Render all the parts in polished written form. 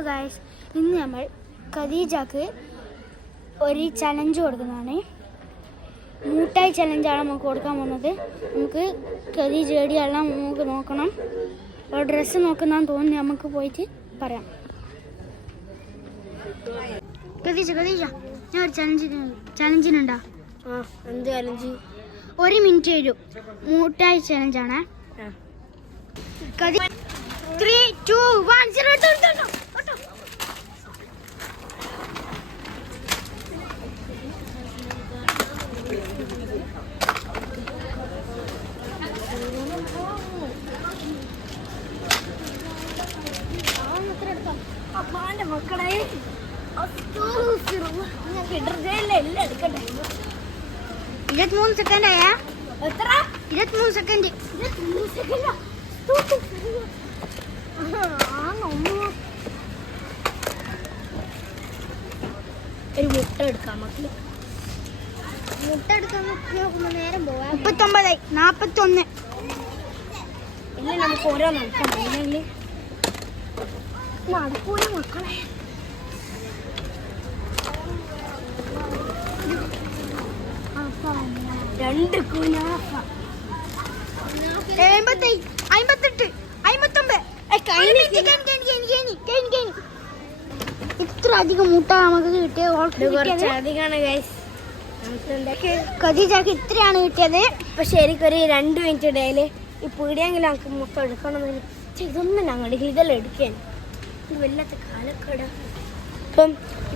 Hello guys, ഇന്ന് നമ്മൾ ഖദീജക്ക് ഒരു ചലഞ്ച് കൊടുക്കുന്നതാണ്. മൂട്ടായി ചലഞ്ചാണ് നമുക്ക് കൊടുക്കാൻ പോകുന്നത്. നമുക്ക് ഖദീജ എവിടെയെല്ലാം നമുക്ക് നോക്കണം. ഒരു ഡ്രസ്സ് നോക്കുന്നതാന്ന് തോന്നി, നമുക്ക് പോയിട്ട് പറയാം. ഖദീജ ഞാൻ ഒരു ചലഞ്ചിനുണ്ടോ? എന്ത് ചലഞ്ച്? 1 മിനിറ്റ് വരും. മൂട്ടായി ചലഞ്ചാണ്. 3, 2, 1, 0. മക്കളെ എല്ലാം എടുക്കട്ടെ. 23 സെക്കൻഡ് ആയാ? എത്ര? 23 സെക്കൻഡ്. ഒരു മുട്ട എടുക്കാം മക്കള്. മുട്ട എടുക്കാൻ നോക്കുമ്പോ നേരം പോവാ. 39, 41. ഇല്ല, നമുക്ക് ഓരോ നോക്കാം. അല്ലെങ്കിൽ നടക്കൂല മക്കളെ. രണ്ട് കുനാഫ. 58, 58, 59. ഇത്ര അധികം മുട്ട നമുക്ക് കിട്ടിയത്. ഖദീജക്ക് ഇത്രയാണ് കിട്ടിയത്. പക്ഷെ എനിക്കൊരു 2 മിനിറ്റ് ഇടയില് ഈ പീടിയെങ്കിലും നമുക്ക് മുട്ട എടുക്കണമെന്ന്. ഇതൊന്നും ഞങ്ങൾ ഇതെല്ലാം എടുക്കാൻ വല്ലാത്ത കാലക്കട.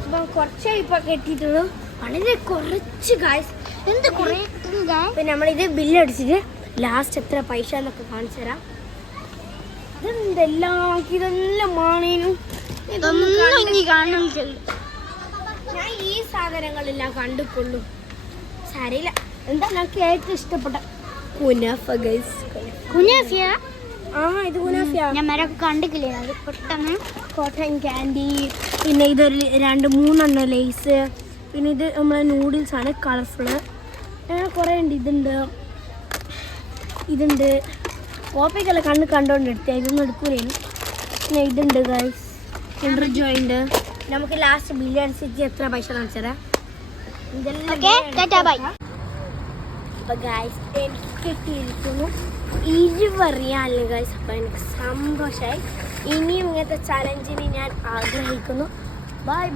ഇപ്പം കുറച്ചേ ഇപ്പൊ കെട്ടിയിട്ടുള്ളൂ. വളരെ കുറച്ച് ഗായ്സ്. എന്ത് കുറേ കിട്ടുന്നു. നമ്മളിത് ബില്ലടിച്ചിട്ട് ലാസ്റ്റ് എത്ര പൈസ എന്നൊക്കെ കാണിച്ചു തരാം. ഇതെല്ലാം മാണേനും ഞാൻ ഈ സാധനങ്ങളെല്ലാം കണ്ടുകൊള്ളു. സാരയില്ല. എന്താ എനിക്ക് ഏറ്റവും ഇഷ്ടപ്പെട്ട കുനാഫ ഗൈസ്. കുനാഫിയ? ഇത് കുനാഫിയ. ഞാൻ മരൊക്കെ കണ്ടിട്ടില്ലേ. അത് പെട്ടെന്ന് കോട്ടൺ ക്യാൻഡി. പിന്നെ ഇതൊരു 2-3 ലേസ്. പിന്നെ ഇത് നമ്മളെ നൂഡിൽസ് ആണ്, കളർഫുള്ള്. കുറേ ഉണ്ട്. ഇതുണ്ട് കോപ്പയ്ക്കെല്ലാം കണ്ടോണ്ട് എടുത്തേ. ഇതൊന്നും എടുക്കൂലേന്. പിന്നെ ഇതുണ്ട് ഗൈസ്, കിൻഡർ ജോയ് ഉണ്ട്. നമുക്ക് ലാസ്റ്റ് ബില്ല് അനുസരിച്ച് എത്ര പൈസ കാണിച്ചതാ. അപ്പൊ ഗൈസ് എനിക്ക് കിട്ടിയിരിക്കുന്നു 20 റിയാൽ ഗൈസ്. അപ്പൊ എനിക്ക് സന്തോഷമായി. ഇനിയും ഇങ്ങനത്തെ ചലഞ്ചിന് ഞാൻ ആഗ്രഹിക്കുന്നു. ബൈ.